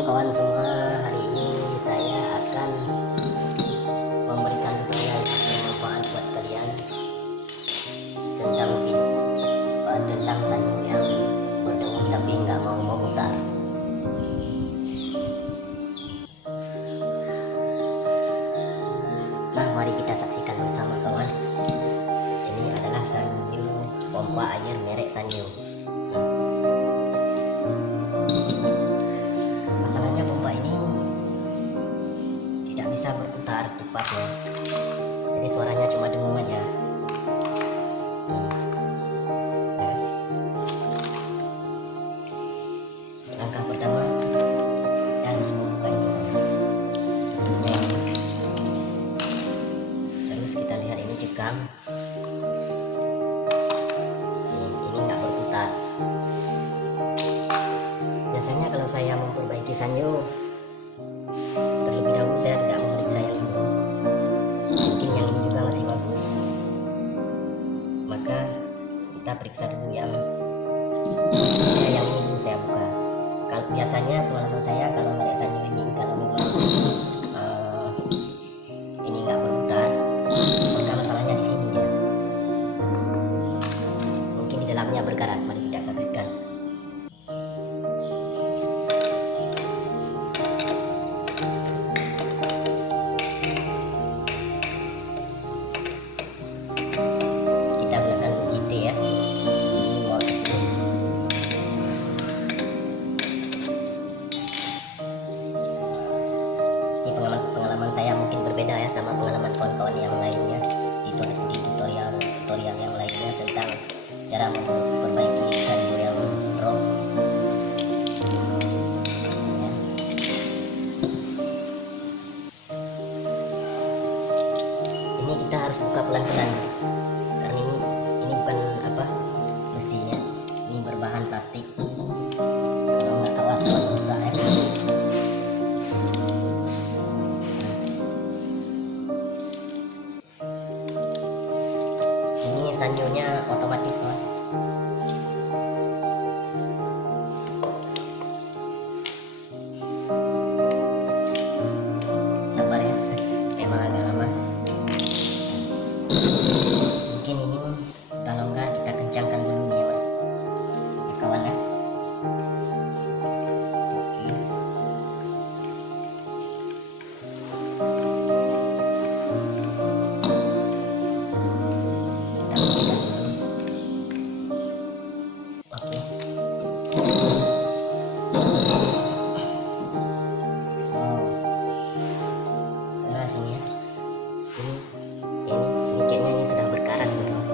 Halo kawan semua, hari ini saya akan memberikan tutorial yang bermanfaat buat kalian tentang tentang sanyo yang berdengung tapi nggak mau memutar. Nah, mari kita saksikan bersama kawan. Ini adalah sanyo pompa air merek Sanyo. Masalahnya pompa ini tidak bisa berputar cepat ya. Jadi suaranya cuma dengung aja. Langkah pertama kita harus membuka ini tutupnya. Terus kita lihat ini cekang. Ini nggak berputar. Biasanya kalau saya memperbaiki sanyo, terlebih dahulu saya tidak memeriksa yang ini. Mungkin yang ini juga masih bagus, maka kita periksa dulu yang ini dulu saya buka. Kalau biasanya pengalaman saya kalau merek sanyo ini kalau memang ini nggak berputar, maka masalahnya di sini ya. Mungkin di dalamnya berkarat. Mari kita saksikan. Kita gunakan GT ya. Ini nomor 10. Ini pengalaman saya mungkin berbeda ya sama pengalaman kawan-kawan yang lainnya di tutorial yang lainnya tentang cara memperbaiki sanyo yang rock ya. Ini kita harus buka pelan-pelan karena ini bukan besinya, ini berbahan plastik. Kalau nggak awas kawan rusak ya. Ini sanyonya otomatis kawan. Sabar ya, memang agak lama. Mungkin ini kalau enggak kita kencangkan dulu nih ya mas ya, kawan ya. Kita matikan dulu. Oke. Wow, keras ini ya. Ini kayaknya ini sudah berkarat nih kawan.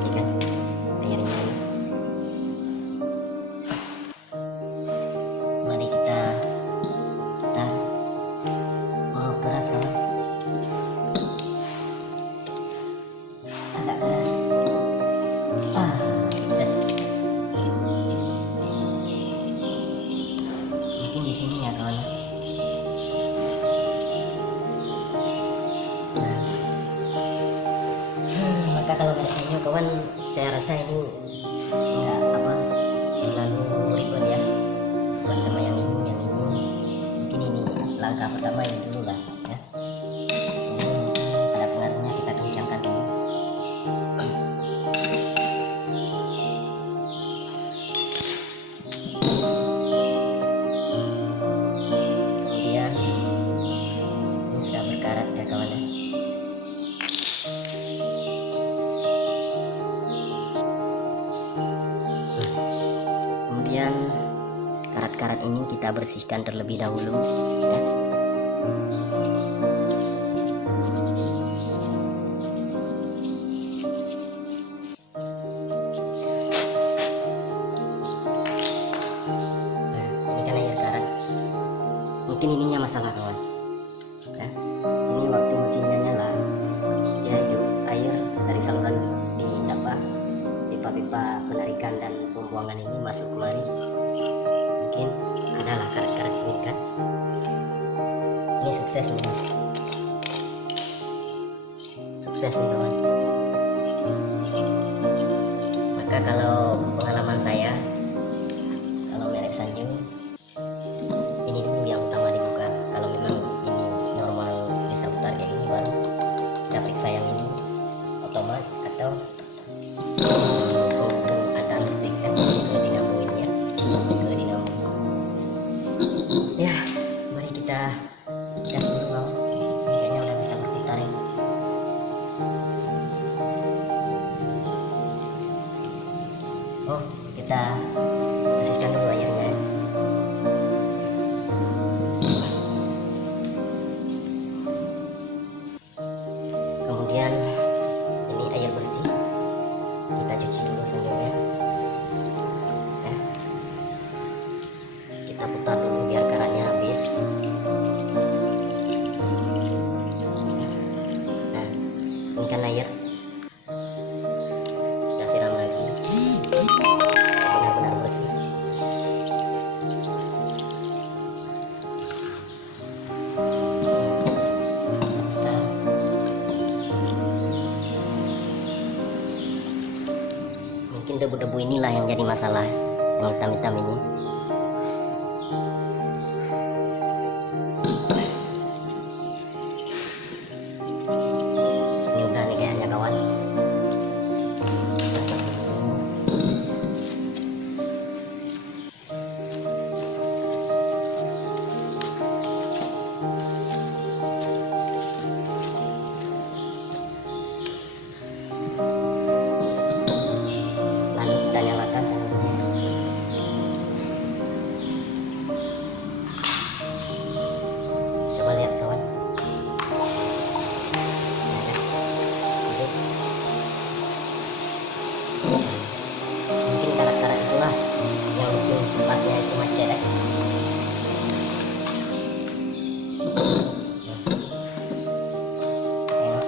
Ini kan airnya ini. Mari kita putar. Oh, keras kawan. Agak keras. Sukses. Mungkin di sini ya kawan. Maka kalau merek sanyo kawan, saya rasa ini nggak terlalu ribet ya buat sama yang ini. Mungkin ini langkah pertama ini dulu lah ya. Ini ada pengaruhnya, kita kencangkan dulu. Kemudian ini sudah berkarat ya kawan ya. Kemudian karat-karat ini kita bersihkan terlebih dahulu ya. Nah, ini kan air karat. Mungkin ininya masalah kawan ya. Ini waktu mesinnya nyala ya, air dari saluran di pipa-pipa penarikan dan pembuangan ini masuk kemari. Mungkin adalah karat-karat ini kan. Ini sukses nih mas, sukses nih kawan. Maka kalau pengalaman saya, kalau merek Sanyo ke dinamo ini ya, ke dinamo. Ya, mari kita gas dulu bang, kayaknya udah bisa berputar ya. Oh, kita bersihkan dulu airnya ya. Kemudian ini air bersih, kita cuci dulu selanjutnya ya. Kita putar dulu biar karatnya habis. Nah, ini kan air, kita siram lagi benar-benar bersih. Nah, mungkin debu-debu inilah yang jadi masalah, yang hitam-hitam ini. Ini udah nih kayaknya kawan. Lalu kita nyalakan sambalnya. Coba lihat kawan. Mungkin karat-karat itulah yang bikin kipasnya itu macet ya. Tengok.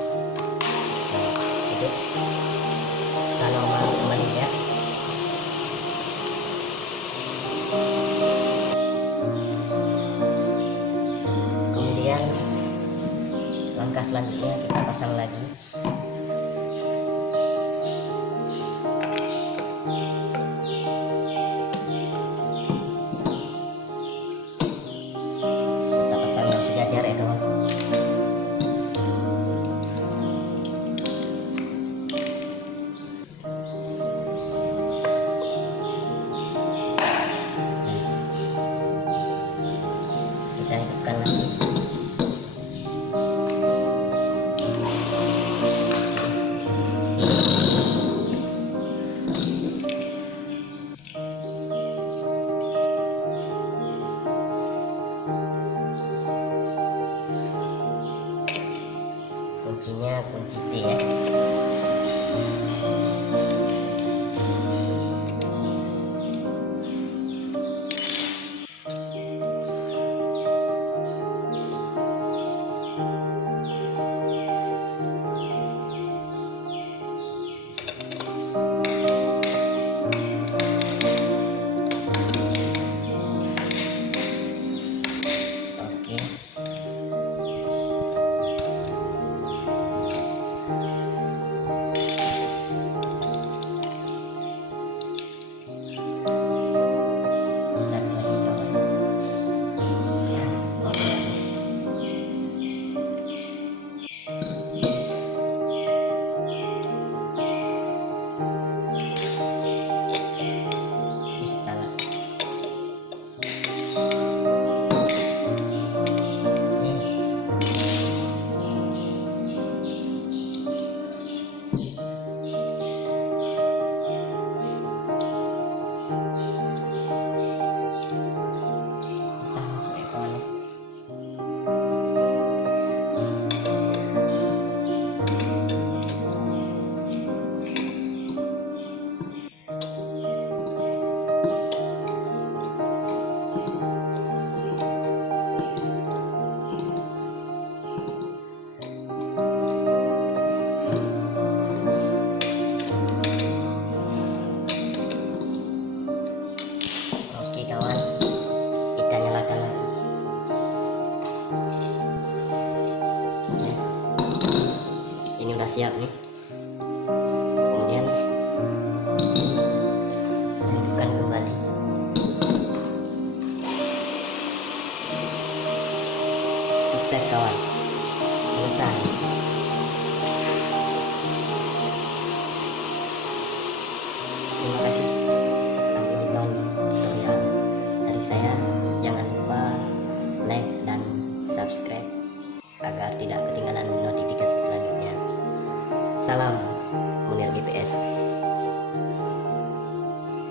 Hidup. Kita normal kembali ya. Kemudian langkah selanjutnya kita pasang lagi. Kita pasang yang sejajar ya kawan. Kita hidupkan lagi. Kuncinya kunci T ya. Oke. Bisa lagi kawan. Ya, oke. Ih, salah. Susah masuk ya kawan ya. Oke kawan, kita nyalakan lagi. Ya. Ini udah siap nih. Kemudian hidupkan kembali. Sukses kawan, selesai. Terima kasih. Salam Munir GPS.